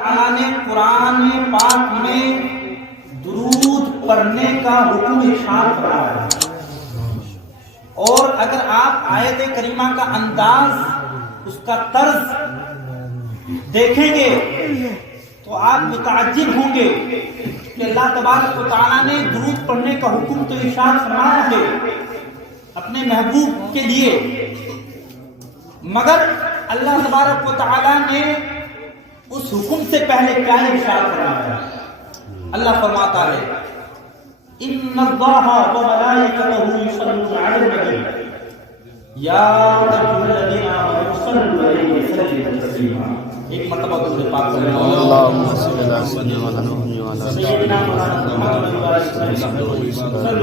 اللہ نے قرآن پاک میں درود پڑھنے کا حکم ارشاد فرمایا ہے، اور اگر آپ آیت کریمہ کا انداز، اس کا طرز دیکھیں گے تو آپ متعجب ہوں گے کہ اللہ تبارک و تعالیٰ نے درود پڑھنے کا حکم تو ارشاد فرمایا ہے اپنے محبوب کے لیے، مگر اللہ تبارک و تعالیٰ نے اس حکم سے پہلے کیا ارشاد فرمایا؟ اللہ فرماتا ہے ان اللہ و ملائکتہ یصلون علی النبی یا ایھا الذین آمنوا صلوا علیہ وسلموا تسلیما۔ ایک مرتبہ درود پاک صلی اللہم صلی علی سیدنا محمد وعلی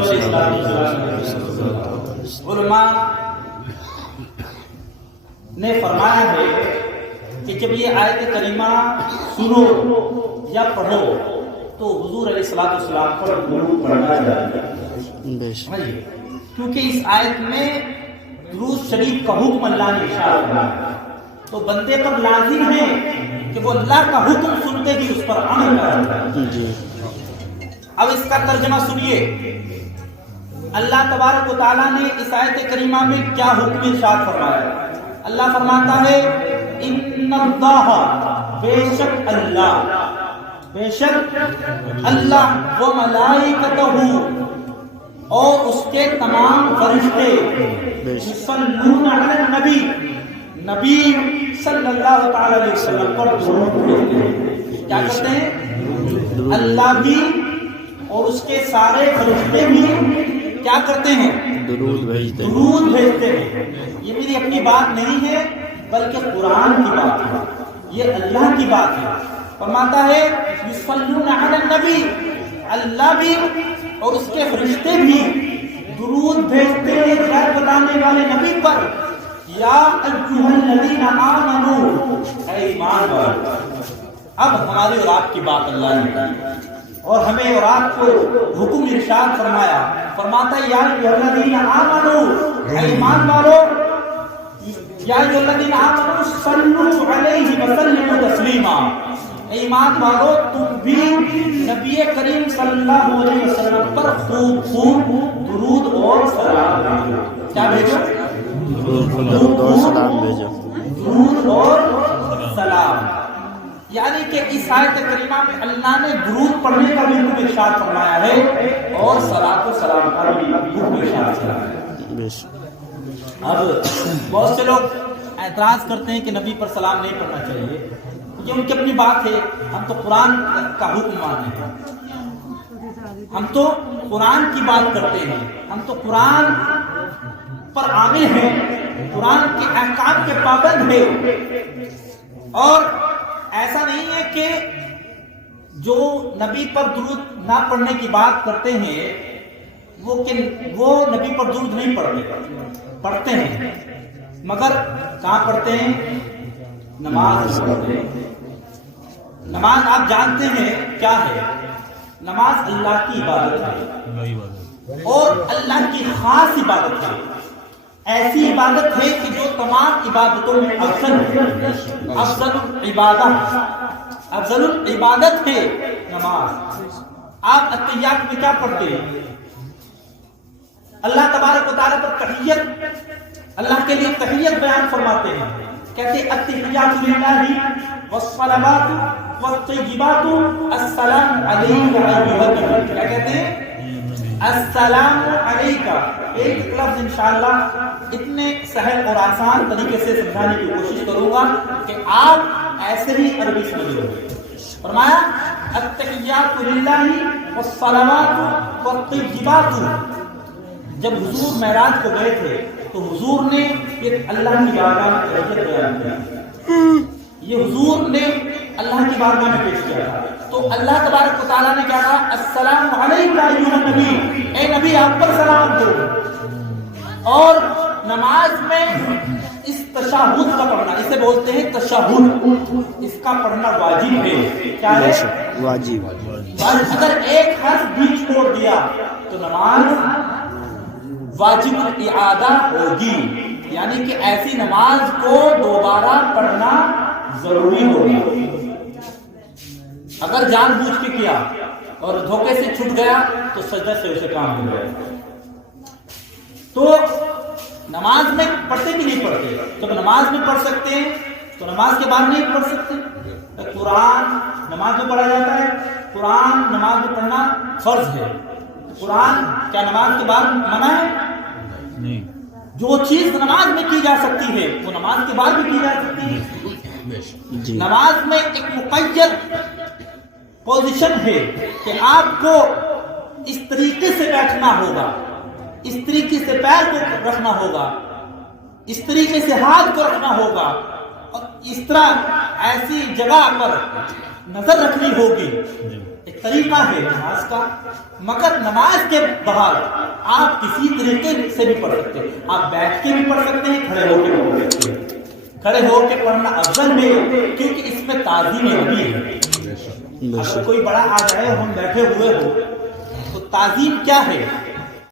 سیدنا محمد علماء نے فرمایا ہے کہ جب یہ آیت کریمہ سنو یا پڑھو تو حضور علیہ الصلوۃ والسلام پر درود پڑھنا چاہیے، کیونکہ اس آیت میں درود شریف کا حکم اللہ نے ارشاد فرمایا، تو بندے پر لازم ہے کہ وہ اللہ کا حکم سنتے بھی اس پر عمل کرے۔ اب اس کا ترجمہ سنیے، اللہ تبارک و تعالیٰ نے اس آیت کریمہ میں کیا حکم ارشاد فرمایا؟ اللہ فرماتا ہے ان اللہ، بے شک اللہ، بے شک اللہ و ملائکتہ، اور اس کے تمام فرشتے، یصلون علی النبی، نبی صلی اللہ تعالی علیہ وسلم پر درود بھیجتے ہیں۔ کیا کرتے ہیں؟ اللہ بھی اور اس کے سارے فرشتے بھی کیا کرتے ہیں؟ درود بھیجتے ہیں۔ یہ میری اپنی بات نہیں ہے بلکہ قرآن کی بات ہے، یہ اللہ کی بات ہے۔ فرماتا ہے یصلون علی النبی، اللہ بھی اور اس کے فرشتے بھی درود بھیجتے ہیں خیر بتانے والے نبی پر، یا ایھا الذین آمنوا، اے ایمان والو۔ اب ہماری اور آپ کی بات اللہ نے کی اور ہمیں اور آپ کو حکم ارشاد فرمایا، فرماتا ہے یا ایھا الذین آمنوا، اے ایمان والو، یا ایھا الذین آمنوا صلوا علیہ وسلموا تسلیما، اے ایمان والو تم بھی نبی کریم صلی اللہ علیہ وسلم پر خوب خوب درود اور سلام بھیجو۔ کیا بھیجو؟ درود اور سلام بھیجو، درود اور سلام۔ یعنی کہ اس آیت کریمہ میں اللہ نے درود پڑھنے کا بھی حکم ارشاد فرمایا ہے اور صلاۃ و سلام کا بھی حکم ارشاد فرمایا ہے۔ اب بہت سے لوگ اعتراض کرتے ہیں کہ نبی پر سلام نہیں پڑھنا چاہیے، یہ ان کی اپنی بات ہے، ہم تو قرآن کا حکم مانتے ہیں، ہم تو قرآن کی بات کرتے ہیں، ہم تو قرآن پر عامل ہیں، قرآن کے احکام کے پابند ہیں، اور ایسا نہیں ہے کہ جو نبی پر درود نہ پڑھنے کی بات کرتے ہیں وہ نبی پر درود نہیں پڑھتے ہیں، مگر کہاں پڑھتے ہیں؟ نماز پڑھتے ہیں۔ نماز آپ جانتے ہیں کیا ہے؟ نماز اللہ کی عبادت ہے اور اللہ کی خاص عبادت ہے، ایسی عبادت ہے کہ جو تمام عبادتوں میں افضل العبادت ہے نماز۔ آپ اتحیات میں کیا پڑھتے ہیں؟ اللہ تبارک و تعالیٰ پر تحیت، اللہ کے لیے تحیت بیان فرماتے ہیں، کہتے ہیں التحیات للہ والصلوات والطیبات السلام علیک ایھا النبی۔ کیا کہتے ہیں؟ السلام علیک۔ ایک لفظ انشاءاللہ اتنے سہل اور آسان طریقے سے سمجھانے کی کوشش کروں گا کہ آپ ایسے ہی عربی سمجھ لو گے۔ فرمایا التحیات للہ والصلوات والطیبات۔ جب حضور معراج کو گئے تھے تو حضور نے یہ اللہ کی بارگاہ میں تحیت بیان کی، یہ حضور نے اللہ کی بارگاہ میں پیش کیا تھا، تو اللہ تبارک و تعالیٰ نے کیا کہا؟ السلام علیک ایھا النبی، اے نبی آپ پر سلام دو۔ اور نماز میں اس تشہد کا پڑھنا، اسے بولتے ہیں تشہد، اس کا پڑھنا واجب ہے۔ کیا ہے؟ واجب۔ اگر ایک حرف بھی چھوڑ دیا تو نماز واجب الاعادہ ہوگی، یعنی کہ ایسی نماز کو دوبارہ پڑھنا ضروری ہوگا۔ اگر جان بوجھ کے کیا اور دھوکے سے چھوٹ گیا تو سجدہ سے اسے کام مل گیا. تو نماز میں پڑھتے بھی نہیں پڑھتے. جب نماز میں پڑھ سکتے ہیں تو نماز کے بعد نہیں پڑھ سکتے. قرآن نماز میں پڑھا جاتا ہے. قرآن نماز میں پڑھنا فرض ہے. قرآن کیا نماز کے بعد منع ہے؟ نہیں. جو چیز نماز میں کی جا سکتی ہے وہ نماز کے بعد بھی کی جا سکتی ہے. نماز میں ایک مقید پوزیشن ہے کہ آپ کو اس طریقے سے بیٹھنا ہوگا, اس طریقے سے پیر کو رکھنا ہوگا, اس طریقے سے ہاتھ کو رکھنا ہوگا, اور اس طرح ایسی جگہ پر نظر رکھنی ہوگی. ایک طریقہ ہے نماز کا. مگر نماز کے بعد آپ کسی طریقے سے بھی پڑھ سکتے ہیں. آپ بیٹھ کے بھی پڑھ سکتے ہیں, کھڑے ہو کے بھی پڑھ سکتے ہیں. کھڑے ہو کے پڑھنا افضل ہے کیونکہ اس میں تعظیم نبی ہے. اگر کوئی بڑا آ جائے اور ہم بیٹھے ہوئے ہو تو تعظیم کیا ہے؟